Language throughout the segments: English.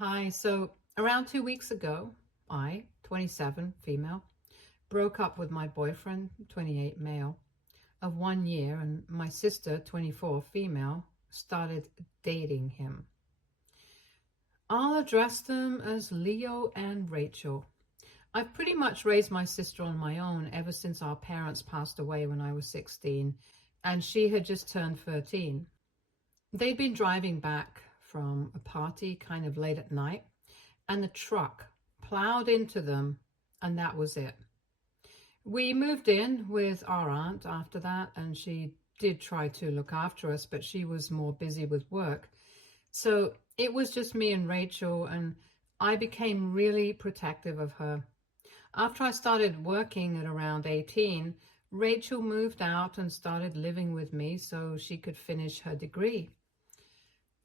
Hi. So around 2 weeks ago, I, 27, female, broke up with my boyfriend, 28, male, of 1 year, and my sister, 24, female, started dating him. I'll address them as Leo and Rachel. I've pretty much raised my sister on my own ever since our parents passed away when I was 16, and she had just turned 13. They'd been driving back from a party kind of late at night, and the truck plowed into them, and that was it. We moved in with our aunt after that, and she did try to look after us, but she was more busy with work. So it was just me and Rachel, and I became really protective of her. After I started working at around 18, Rachel moved out and started living with me so she could finish her degree.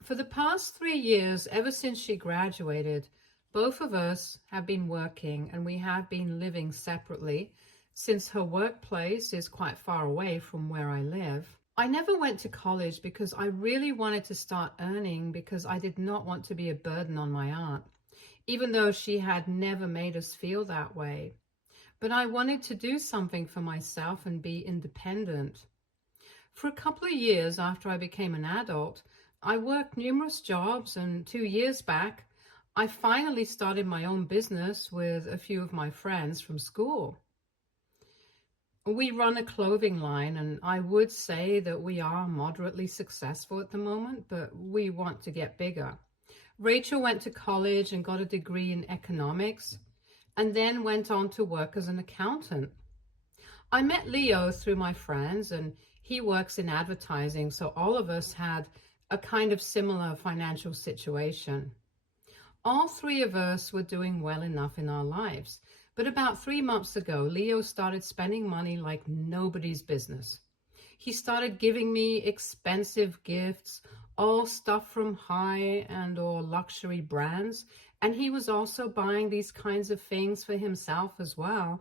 For the past 3 years, ever since she graduated, both of us have been working, and we have been living separately since her workplace is quite far away from where I live. I never went to college because I really wanted to start earning, because I did not want to be a burden on my aunt, even though she had never made us feel that way. But I wanted to do something for myself and be independent. For a couple of years after I became an adult, I worked numerous jobs, and 2 years back, I finally started my own business with a few of my friends from school. We run a clothing line, and I would say that we are moderately successful at the moment, but we want to get bigger. Rachel went to college and got a degree in economics, and then went on to work as an accountant. I met Leo through my friends, and he works in advertising, so all of us had a kind of similar financial situation. All three of us were doing well enough in our lives, but about 3 months ago, Leo started spending money like nobody's business. He started giving me expensive gifts, all stuff from high and or luxury brands, and he was also buying these kinds of things for himself as well.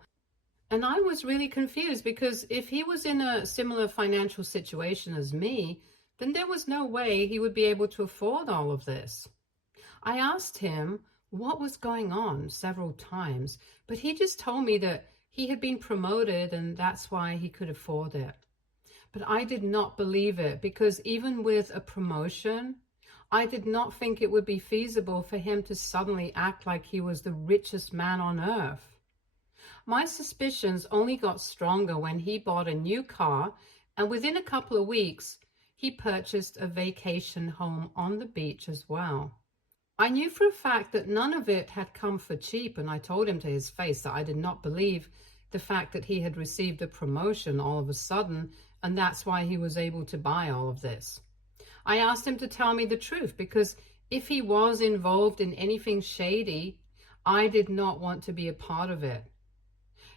And I was really confused, because if he was in a similar financial situation as me, then there was no way he would be able to afford all of this. I asked him what was going on several times, but he just told me that he had been promoted and that's why he could afford it. But I did not believe it, because even with a promotion, I did not think it would be feasible for him to suddenly act like he was the richest man on earth. My suspicions only got stronger when he bought a new car, and within a couple of weeks, he purchased a vacation home on the beach as well. I knew for a fact that none of it had come for cheap, and I told him to his face that I did not believe the fact that he had received a promotion all of a sudden, and that's why he was able to buy all of this. I asked him to tell me the truth, because if he was involved in anything shady, I did not want to be a part of it.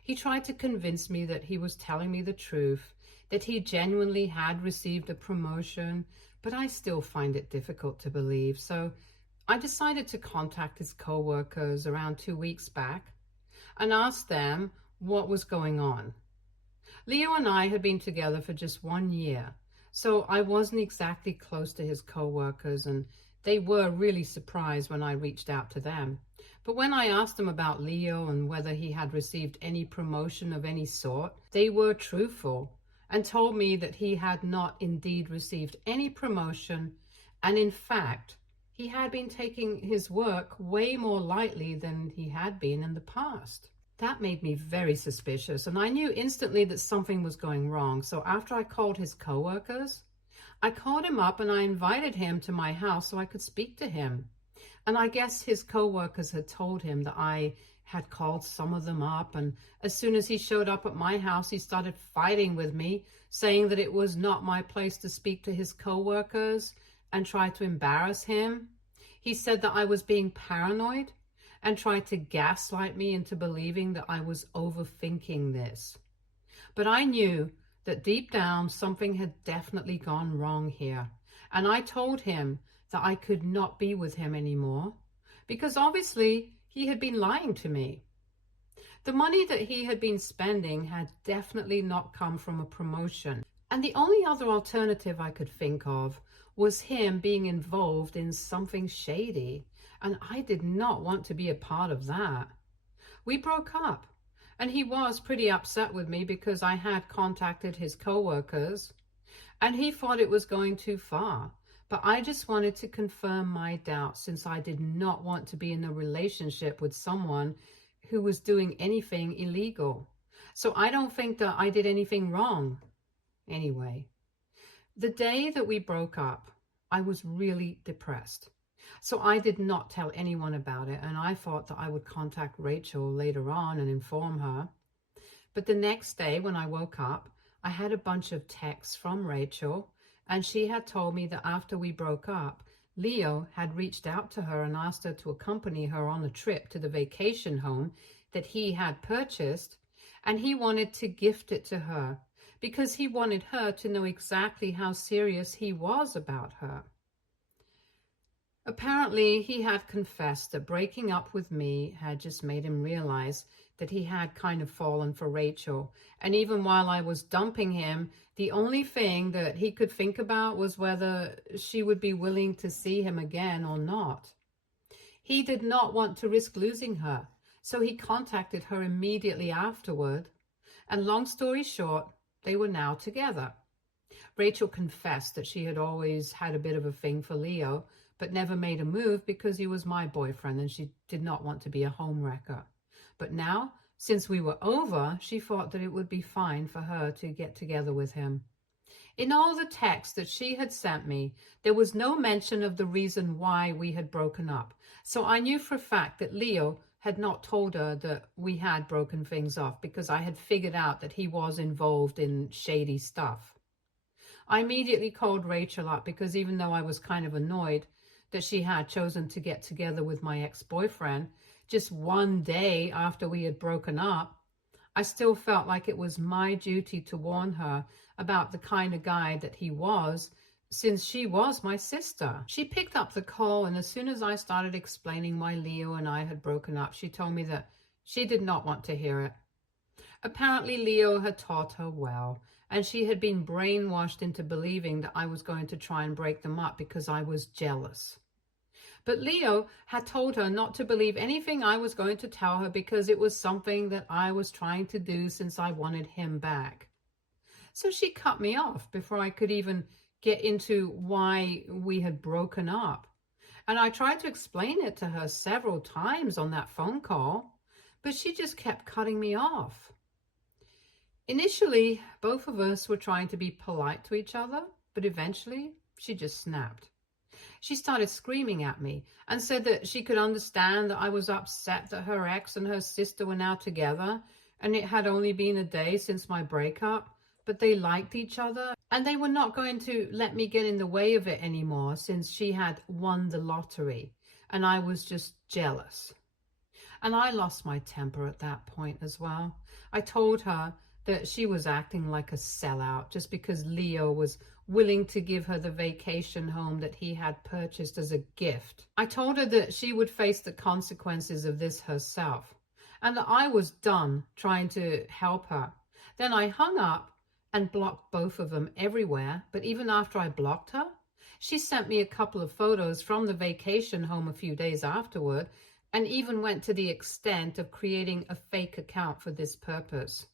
He tried to convince me that he was telling me the truth, that he genuinely had received a promotion, but I still find it difficult to believe. So I decided to contact his co-workers around 2 weeks back and ask them what was going on. Leo and I had been together for just 1 year, so I wasn't exactly close to his co-workers, and they were really surprised when I reached out to them. But when I asked them about Leo and whether he had received any promotion of any sort, they were truthful and told me that he had not indeed received any promotion, and in fact, he had been taking his work way more lightly than he had been in the past. That made me very suspicious, and I knew instantly that something was going wrong. So after I called his co-workers, I called him up and I invited him to my house so I could speak to him. And I guess his co-workers had told him that I had called some of them up, and as soon as he showed up at my house, he started fighting with me, saying that it was not my place to speak to his co-workers, and tried to embarrass him. He said that I was being paranoid and tried to gaslight me into believing that I was overthinking this. But I knew that deep down something had definitely gone wrong here, and I told him that I could not be with him anymore, because obviously he had been lying to me. The money that he had been spending had definitely not come from a promotion, and the only other alternative I could think of was him being involved in something shady, and I did not want to be a part of that. We broke up, and he was pretty upset with me because I had contacted his co-workers, and he thought it was going too far. But I just wanted to confirm my doubts, since I did not want to be in a relationship with someone who was doing anything illegal. So I don't think that I did anything wrong. Anyway, the day that we broke up, I was really depressed. So I did not tell anyone about it, and I thought that I would contact Rachel later on and inform her. But the next day when I woke up, I had a bunch of texts from Rachel, and she had told me that after we broke up, Leo had reached out to her and asked her to accompany her on a trip to the vacation home that he had purchased, and he wanted to gift it to her because he wanted her to know exactly how serious he was about her. Apparently, he had confessed that breaking up with me had just made him realize that he had kind of fallen for Rachel. And even while I was dumping him, the only thing that he could think about was whether she would be willing to see him again or not. He did not want to risk losing her, so he contacted her immediately afterward. And long story short, they were now together. Rachel confessed that she had always had a bit of a thing for Leo, but never made a move because he was my boyfriend and she did not want to be a homewrecker. But now, since we were over, she thought that it would be fine for her to get together with him. In all the texts that she had sent me, there was no mention of the reason why we had broken up. So I knew for a fact that Leo had not told her that we had broken things off, because I had figured out that he was involved in shady stuff. I immediately called Rachel up because even though I was kind of annoyed that she had chosen to get together with my ex-boyfriend just one day after we had broken up, I still felt like it was my duty to warn her about the kind of guy that he was, since she was my sister. She picked up the call, and as soon as I started explaining why Leo and I had broken up, she told me that she did not want to hear it. Apparently, Leo had taught her well, and she had been brainwashed into believing that I was going to try and break them up because I was jealous. But Leo had told her not to believe anything I was going to tell her because it was something that I was trying to do since I wanted him back. So she cut me off before I could even get into why we had broken up. And I tried to explain it to her several times on that phone call, but she just kept cutting me off. Initially, both of us were trying to be polite to each other, but eventually she just snapped. She started screaming at me and said that she could understand that I was upset that her ex and her sister were now together, and it had only been a day since my breakup, but they liked each other and they were not going to let me get in the way of it anymore since she had won the lottery, and I was just jealous. And I lost my temper at that point as well. I told her that she was acting like a sellout just because Leo was willing to give her the vacation home that he had purchased as a gift. I told her that she would face the consequences of this herself, and that I was done trying to help her. Then I hung up and blocked both of them everywhere, but even after I blocked her, she sent me a couple of photos from the vacation home a few days afterward, and even went to the extent of creating a fake account for this purpose.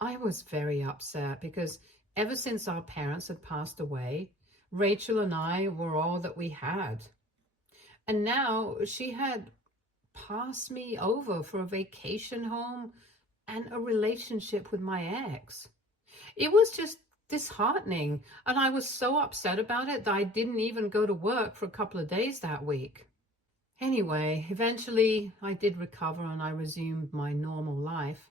I was very upset because ever since our parents had passed away, Rachel and I were all that we had. And now she had passed me over for a vacation home and a relationship with my ex. It was just disheartening, and I was so upset about it that I didn't even go to work for a couple of days that week. Anyway, eventually I did recover and I resumed my normal life.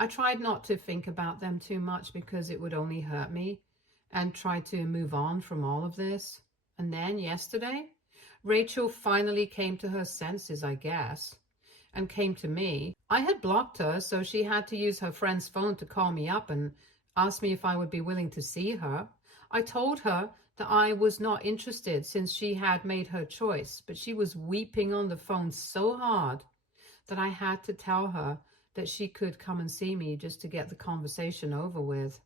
I tried not to think about them too much because it would only hurt me, and tried to move on from all of this. And then yesterday, Rachel finally came to her senses, I guess, and came to me. I had blocked her, so she had to use her friend's phone to call me up and ask me if I would be willing to see her. I told her that I was not interested since she had made her choice, but she was weeping on the phone so hard that I had to tell her that she could come and see me just to get the conversation over with.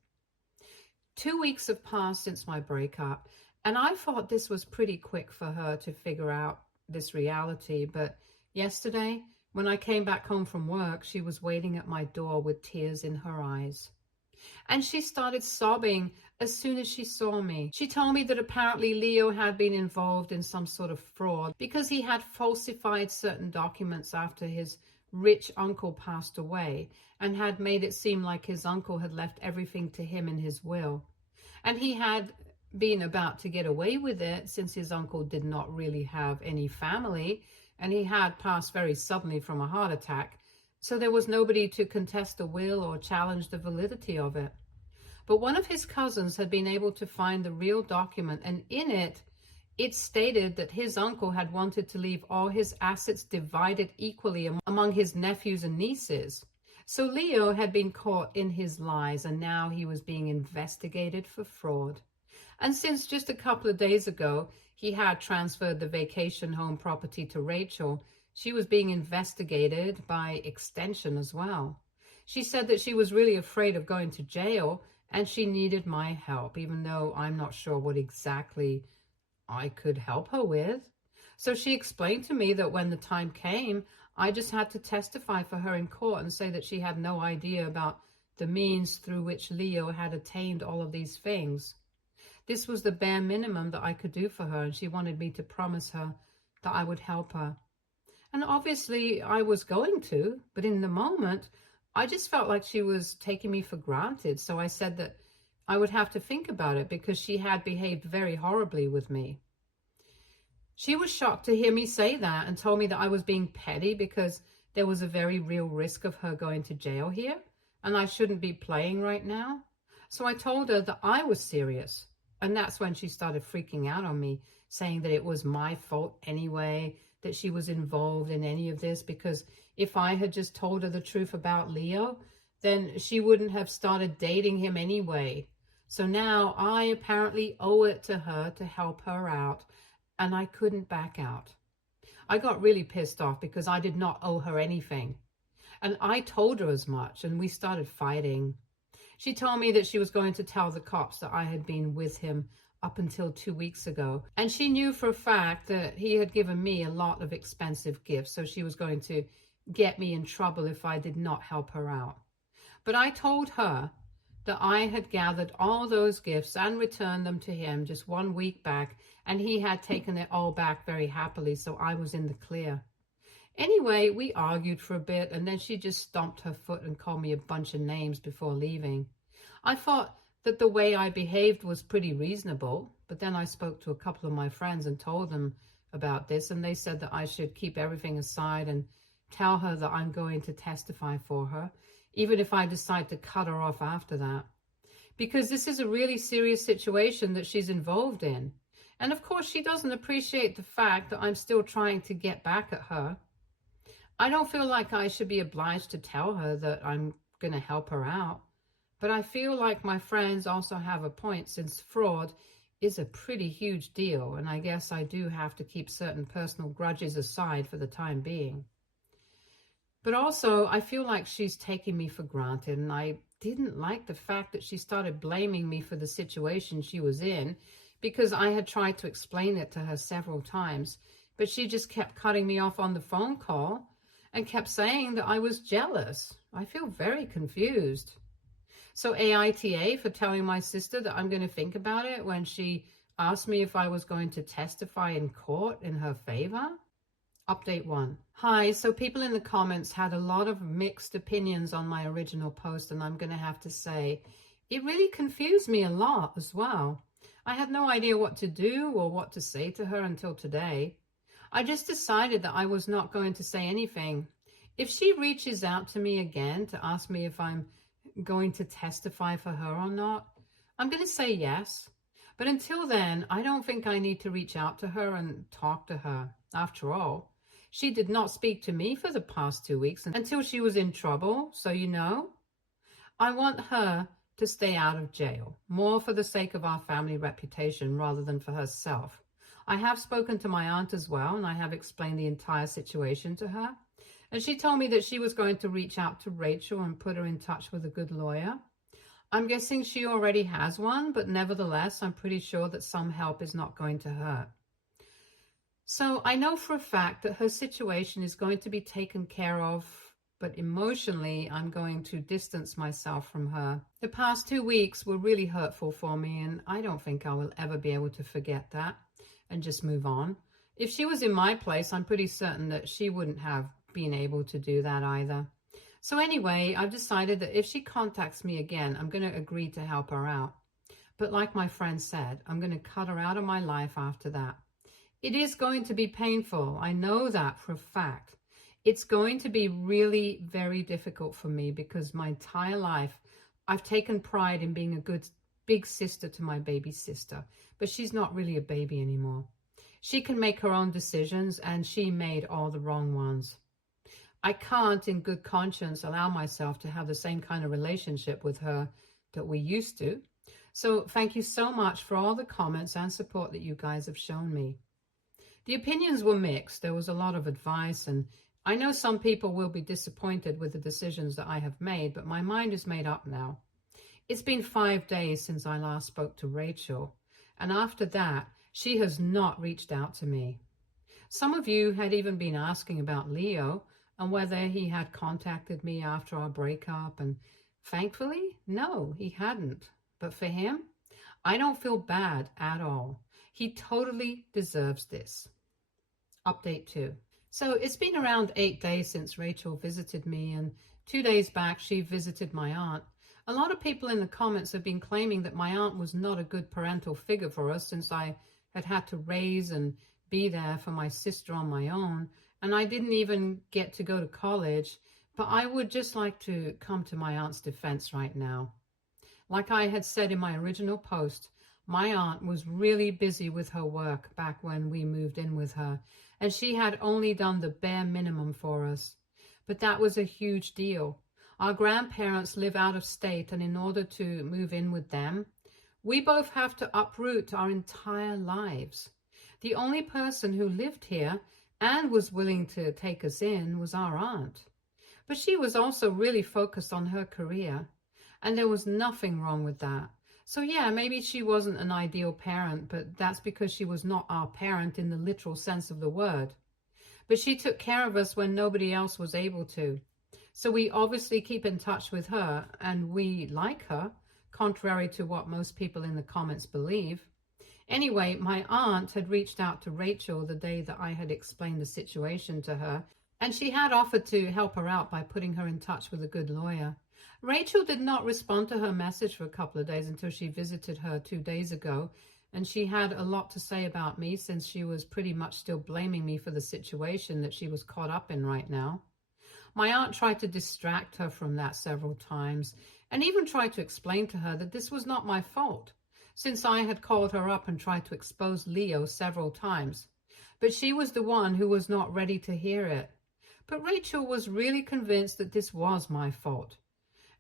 2 weeks have passed since my breakup, And I thought this was pretty quick for her to figure out this reality. But yesterday, when I came back home from work, she was waiting at my door with tears in her eyes. And she started sobbing as soon as she saw me. She told me that apparently Leo had been involved in some sort of fraud because he had falsified certain documents after his rich uncle passed away and had made it seem like his uncle had left everything to him in his will. And he had been about to get away with it since his uncle did not really have any family and he had passed very suddenly from a heart attack. So there was nobody to contest the will or challenge the validity of it. But one of his cousins had been able to find the real document, and in it, it stated that his uncle had wanted to leave all his assets divided equally among his nephews and nieces. So Leo had been caught in his lies, and now he was being investigated for fraud. And since just a couple of days ago, he had transferred the vacation home property to Rachel, she was being investigated by extension as well. She said that she was really afraid of going to jail and she needed my help, even though I'm not sure what exactly I could help her with. So she explained to me that when the time came, I just had to testify for her in court and say that she had no idea about the means through which Leo had attained all of these things. This was the bare minimum that I could do for her, and she wanted me to promise her that I would help her. And obviously I was going to, but in the moment, I just felt like she was taking me for granted. So I said that I would have to think about it because she had behaved very horribly with me. She was shocked to hear me say that and told me that I was being petty because there was a very real risk of her going to jail here and I shouldn't be playing right now. So I told her that I was serious. And that's when she started freaking out on me, saying that it was my fault anyway, that she was involved in any of this, because if I had just told her the truth about Leo, then she wouldn't have started dating him anyway. So now I apparently owe it to her to help her out, and I couldn't back out. I got really pissed off because I did not owe her anything. And I told her as much, and we started fighting. She told me that she was going to tell the cops that I had been with him up until 2 weeks ago. And she knew for a fact that he had given me a lot of expensive gifts, so she was going to get me in trouble if I did not help her out. But I told her that I had gathered all those gifts and returned them to him just 1 week back, and he had taken it all back very happily, so I was in the clear. Anyway, we argued for a bit, and then she just stomped her foot and called me a bunch of names before leaving. I thought that the way I behaved was pretty reasonable, but then I spoke to a couple of my friends and told them about this, and they said that I should keep everything aside and tell her that I'm going to testify for her, even if I decide to cut her off after that. Because this is a really serious situation that she's involved in. And of course, she doesn't appreciate the fact that I'm still trying to get back at her. I don't feel like I should be obliged to tell her that I'm going to help her out. But I feel like my friends also have a point, since fraud is a pretty huge deal, and I guess I do have to keep certain personal grudges aside for the time being. But also, I feel like she's taking me for granted, and I didn't like the fact that she started blaming me for the situation she was in, because I had tried to explain it to her several times, but she just kept cutting me off on the phone call and kept saying that I was jealous. I feel very confused. So AITA for telling my sister that I'm going to think about it when she asked me if I was going to testify in court in her favor. Update 1. Hi, so people in the comments had a lot of mixed opinions on my original post, and I'm going to have to say it really confused me a lot as well. I had no idea what to do or what to say to her until today. I just decided that I was not going to say anything. If she reaches out to me again to ask me if I'm going to testify for her or not, I'm going to say yes. But until then, I don't think I need to reach out to her and talk to her. After all, she did not speak to me for the past 2 weeks until she was in trouble, so you know. I want her to stay out of jail, more for the sake of our family reputation rather than for herself. I have spoken to my aunt as well, and I have explained the entire situation to her. And she told me that she was going to reach out to Rachel and put her in touch with a good lawyer. I'm guessing she already has one, but nevertheless, I'm pretty sure that some help is not going to hurt. So I know for a fact that her situation is going to be taken care of, but emotionally, I'm going to distance myself from her. The past 2 weeks were really hurtful for me, and I don't think I will ever be able to forget that and just move on. If she was in my place, I'm pretty certain that she wouldn't have been able to do that either. So anyway, I've decided that if she contacts me again, I'm going to agree to help her out. But like my friend said, I'm going to cut her out of my life after that. It is going to be painful. I know that for a fact. It's going to be really very difficult for me because my entire life I've taken pride in being a good big sister to my baby sister, but she's not really a baby anymore. She can make her own decisions, and she made all the wrong ones. I can't in good conscience allow myself to have the same kind of relationship with her that we used to. So thank you so much for all the comments and support that you guys have shown me. The opinions were mixed. There was a lot of advice, and I know some people will be disappointed with the decisions that I have made, but my mind is made up now. It's been 5 days since I last spoke to Rachel, and after that, she has not reached out to me. Some of you had even been asking about Leo and whether he had contacted me after our breakup, and thankfully, no, he hadn't. But for him, I don't feel bad at all. He totally deserves this. Update 2. So it's been around 8 days since Rachel visited me, and 2 days back she visited my aunt. A lot of people in the comments have been claiming that my aunt was not a good parental figure for us since I had to raise and be there for my sister on my own, and I didn't even get to go to college. But I would just like to come to my aunt's defense right now. Like I had said in my original post, my aunt was really busy with her work back when we moved in with her, and she had only done the bare minimum for us. But that was a huge deal. Our grandparents live out of state, and in order to move in with them, we both have to uproot our entire lives. The only person who lived here and was willing to take us in was our aunt. But she was also really focused on her career, and there was nothing wrong with that. So yeah, maybe she wasn't an ideal parent, but that's because she was not our parent in the literal sense of the word. But she took care of us when nobody else was able to. So we obviously keep in touch with her, and we like her, contrary to what most people in the comments believe. Anyway, my aunt had reached out to Rachel the day that I had explained the situation to her, and she had offered to help her out by putting her in touch with a good lawyer. Rachel did not respond to her message for a couple of days until she visited her 2 days ago, and she had a lot to say about me since she was pretty much still blaming me for the situation that she was caught up in right now. My aunt tried to distract her from that several times, and even tried to explain to her that this was not my fault, since I had called her up and tried to expose Leo several times. But she was the one who was not ready to hear it. But Rachel was really convinced that this was my fault,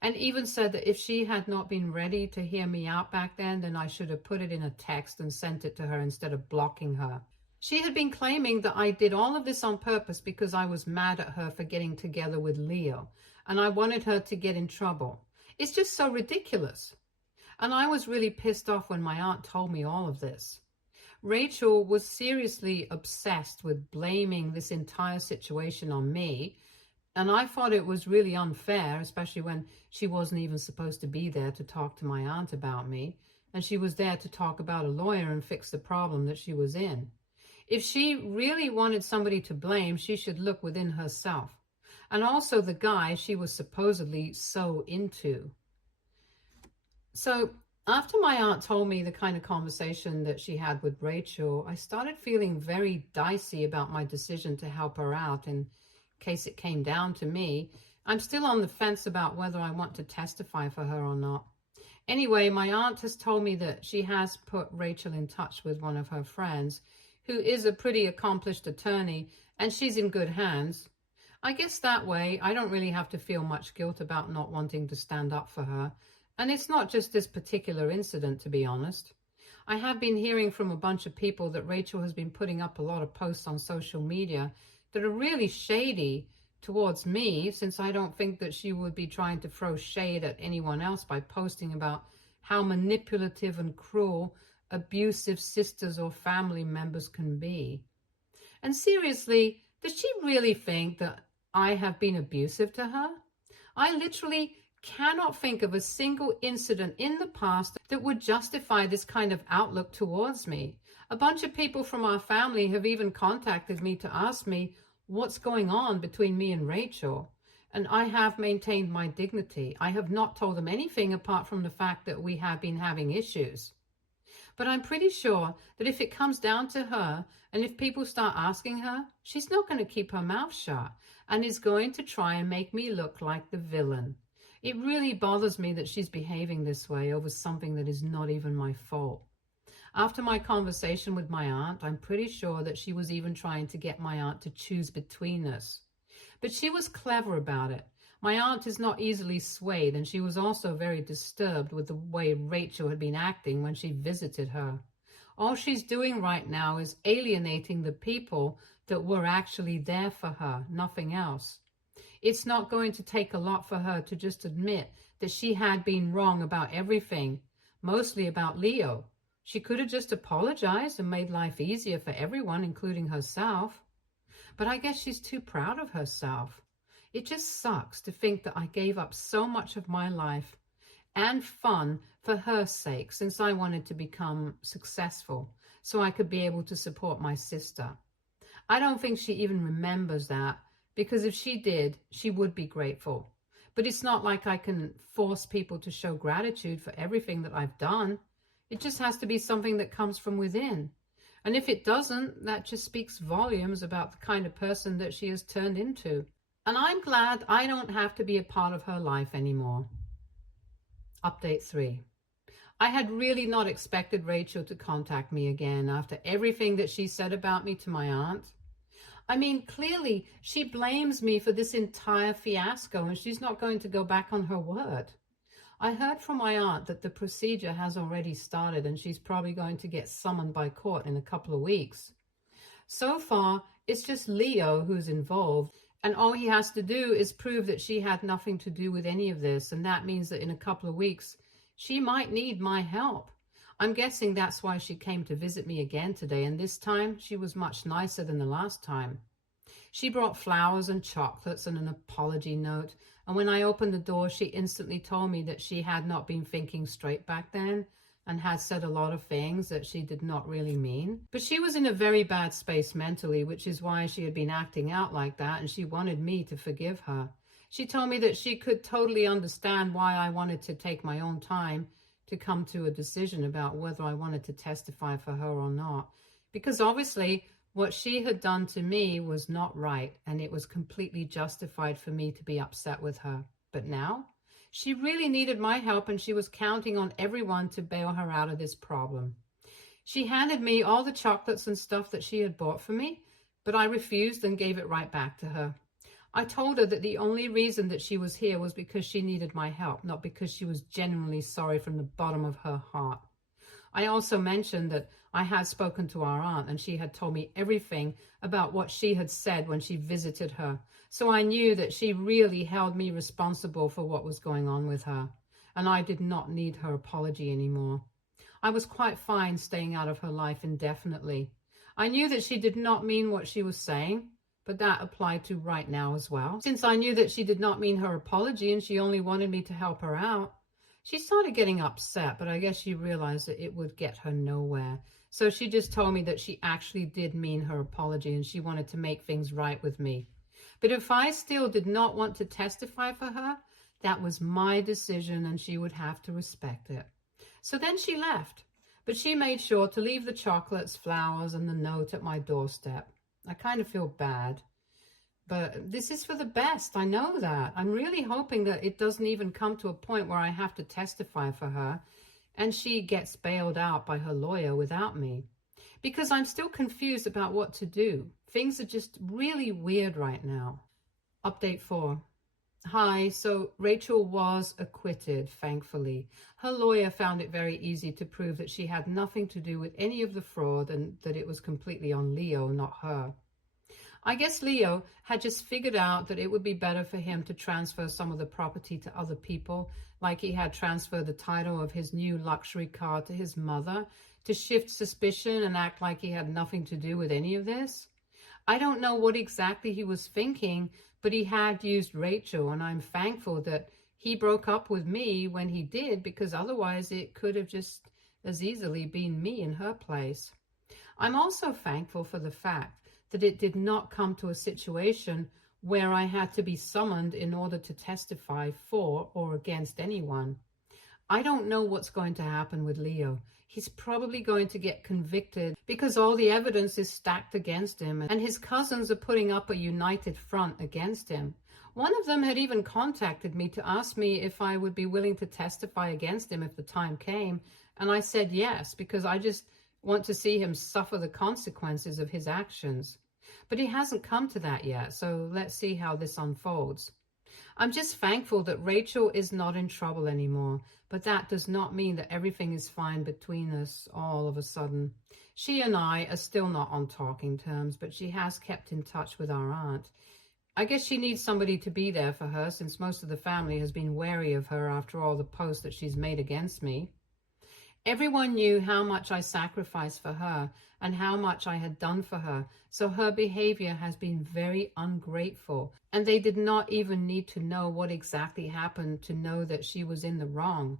and even said that if she had not been ready to hear me out back then I should have put it in a text and sent it to her instead of blocking her. She had been claiming that I did all of this on purpose because I was mad at her for getting together with Leo, and I wanted her to get in trouble. It's just so ridiculous. And I was really pissed off when my aunt told me all of this. Rachel was seriously obsessed with blaming this entire situation on me, and I thought it was really unfair, especially when she wasn't even supposed to be there to talk to my aunt about me, and she was there to talk about a lawyer and fix the problem that she was in. If she really wanted somebody to blame, she should look within herself, and also the guy she was supposedly so into. So after my aunt told me the kind of conversation that she had with Rachel, I started feeling very dicey about my decision to help her out in case it came down to me. I'm still on the fence about whether I want to testify for her or not. Anyway, my aunt has told me that she has put Rachel in touch with one of her friends, who is a pretty accomplished attorney, and she's in good hands. I guess that way I don't really have to feel much guilt about not wanting to stand up for her. And it's not just this particular incident, to be honest. I have been hearing from a bunch of people that Rachel has been putting up a lot of posts on social media that are really shady towards me, since I don't think that she would be trying to throw shade at anyone else by posting about how manipulative and cruel abusive sisters or family members can be. And seriously, does she really think that I have been abusive to her? I literally cannot think of a single incident in the past that would justify this kind of outlook towards me. A bunch of people from our family have even contacted me to ask me what's going on between me and Rachel. And I have maintained my dignity. I have not told them anything apart from the fact that we have been having issues. But I'm pretty sure that if it comes down to her, and if people start asking her, she's not going to keep her mouth shut and is going to try and make me look like the villain. It really bothers me that she's behaving this way over something that is not even my fault. After my conversation with my aunt, I'm pretty sure that she was even trying to get my aunt to choose between us. But she was clever about it. My aunt is not easily swayed, and she was also very disturbed with the way Rachel had been acting when she visited her. All she's doing right now is alienating the people that were actually there for her, nothing else. It's not going to take a lot for her to just admit that she had been wrong about everything, mostly about Leo. She could have just apologized and made life easier for everyone, including herself. But I guess she's too proud of herself. It just sucks to think that I gave up so much of my life and fun for her sake, since I wanted to become successful so I could be able to support my sister. I don't think she even remembers that, because if she did, she would be grateful. But it's not like I can force people to show gratitude for everything that I've done. It just has to be something that comes from within. And if it doesn't, that just speaks volumes about the kind of person that she has turned into. And I'm glad I don't have to be a part of her life anymore. Update 3. I had really not expected Rachel to contact me again after everything that she said about me to my aunt. I mean, clearly she blames me for this entire fiasco, and she's not going to go back on her word. I heard from my aunt that the procedure has already started, and she's probably going to get summoned by court in a couple of weeks. So far, it's just Leo who's involved, and all he has to do is prove that she had nothing to do with any of this, and that means that in a couple of weeks, she might need my help. I'm guessing that's why she came to visit me again today, and this time she was much nicer than the last time. She brought flowers and chocolates and an apology note, and when I opened the door, she instantly told me that she had not been thinking straight back then and had said a lot of things that she did not really mean. But she was in a very bad space mentally, which is why she had been acting out like that, and she wanted me to forgive her. She told me that she could totally understand why I wanted to take my own time to come to a decision about whether I wanted to testify for her or not. Because obviously, what she had done to me was not right, and it was completely justified for me to be upset with her. But now, she really needed my help, and she was counting on everyone to bail her out of this problem. She handed me all the chocolates and stuff that she had bought for me, but I refused and gave it right back to her. I told her that the only reason that she was here was because she needed my help, not because she was genuinely sorry from the bottom of her heart. I also mentioned that I had spoken to our aunt, and she had told me everything about what she had said when she visited her. So I knew that she really held me responsible for what was going on with her, and I did not need her apology anymore. I was quite fine staying out of her life indefinitely. I knew that she did not mean what she was saying, but that applied to right now as well. Since I knew that she did not mean her apology and she only wanted me to help her out, she started getting upset, but I guess she realized that it would get her nowhere. So she just told me that she actually did mean her apology and she wanted to make things right with me. But if I still did not want to testify for her, that was my decision and she would have to respect it. So then she left, but she made sure to leave the chocolates, flowers, and the note at my doorstep. I kind of feel bad, but this is for the best. I know that. I'm really hoping that it doesn't even come to a point where I have to testify for her and she gets bailed out by her lawyer without me, because I'm still confused about what to do. Things are just really weird right now. Update 4. Hi, so Rachel was acquitted, thankfully. Her lawyer found it very easy to prove that she had nothing to do with any of the fraud and that it was completely on Leo, not her. I guess Leo had just figured out that it would be better for him to transfer some of the property to other people, like he had transferred the title of his new luxury car to his mother, to shift suspicion and act like he had nothing to do with any of this. I don't know what exactly he was thinking, but he had used Rachel, and I'm thankful that he broke up with me when he did, because otherwise it could have just as easily been me in her place. I'm also thankful for the fact that it did not come to a situation where I had to be summoned in order to testify for or against anyone. I don't know what's going to happen with Leo. He's probably going to get convicted because all the evidence is stacked against him, and his cousins are putting up a united front against him. One of them had even contacted me to ask me if I would be willing to testify against him if the time came, and I said yes, because I just want to see him suffer the consequences of his actions. But he hasn't come to that yet, so let's see how this unfolds. I'm just thankful that Rachel is not in trouble anymore, but that does not mean that everything is fine between us all of a sudden. She and I are still not on talking terms, but she has kept in touch with our aunt. I guess she needs somebody to be there for her, since most of the family has been wary of her after all the posts that she's made against me. Everyone knew how much I sacrificed for her and how much I had done for her, so her behavior has been very ungrateful, and they did not even need to know what exactly happened to know that she was in the wrong.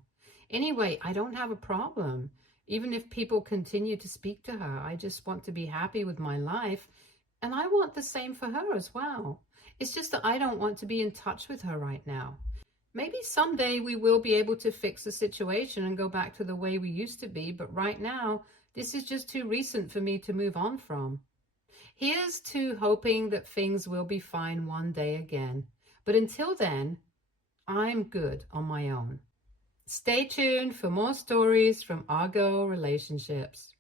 Anyway, I don't have a problem. Even if people continue to speak to her, I just want to be happy with my life, and I want the same for her as well. It's just that I don't want to be in touch with her right now. Maybe someday we will be able to fix the situation and go back to the way we used to be, but right now, this is just too recent for me to move on from. Here's to hoping that things will be fine one day again. But until then, I'm good on my own. Stay tuned for more stories from Argo Relationships.